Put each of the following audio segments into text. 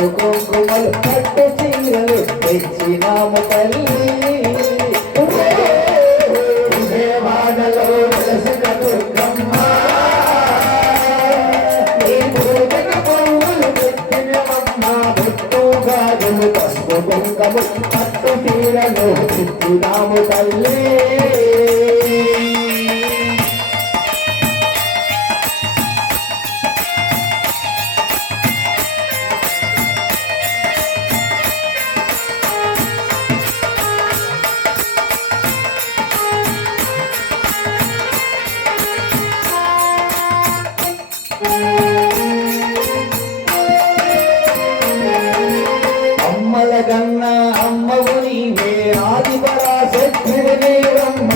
పట్టు కుంకుమలు పట్టు చీరలు తెచ్చినాము తల్లి. పట్టు తీరను తిప్పుదాము తల్లి. జగన్న అమ్మవు నీవే ఆదిపరా శక్తిరమ్మ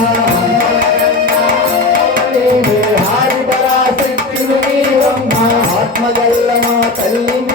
ఆదిపరా శక్తిరమ్మ ఆత్మగల్ల మా తల్లిని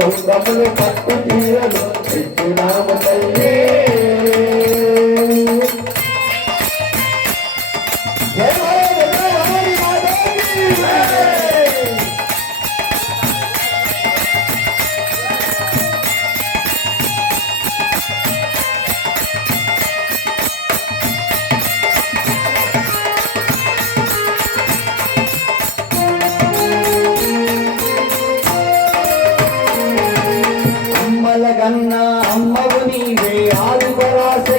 గౌరములు పట్టు తీరలు ఇచ్చునామ తల్లి జగన్న అమ్మవు నీవే ఆదిపరాశ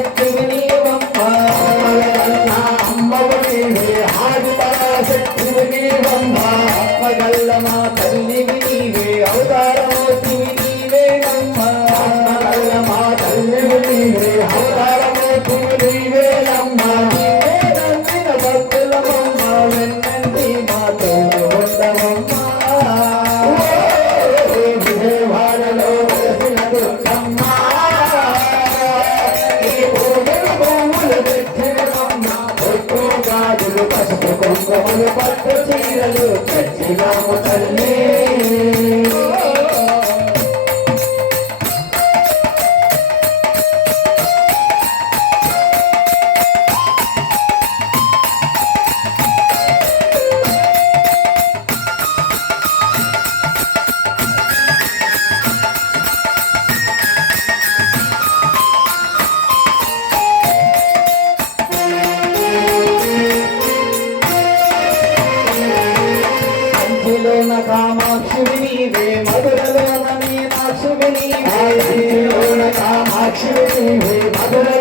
పట్టు చీరలు తెచ్చినాము తల్లి కామాక్షి కామాక్షి మధుర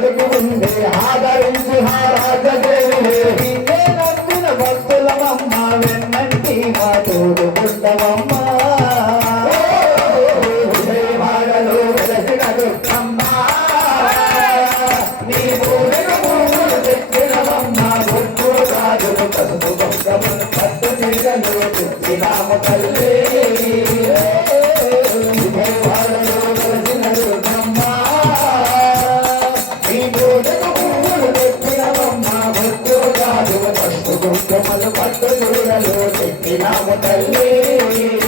Deus. పట్టుకుంటే మళ్ళీ పట్టు చూడలో చెప్పినాము తల్లి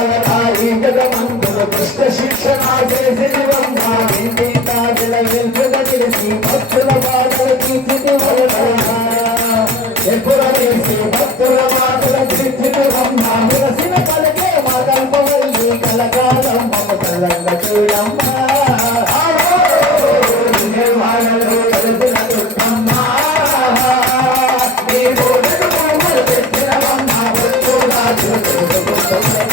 Thank you.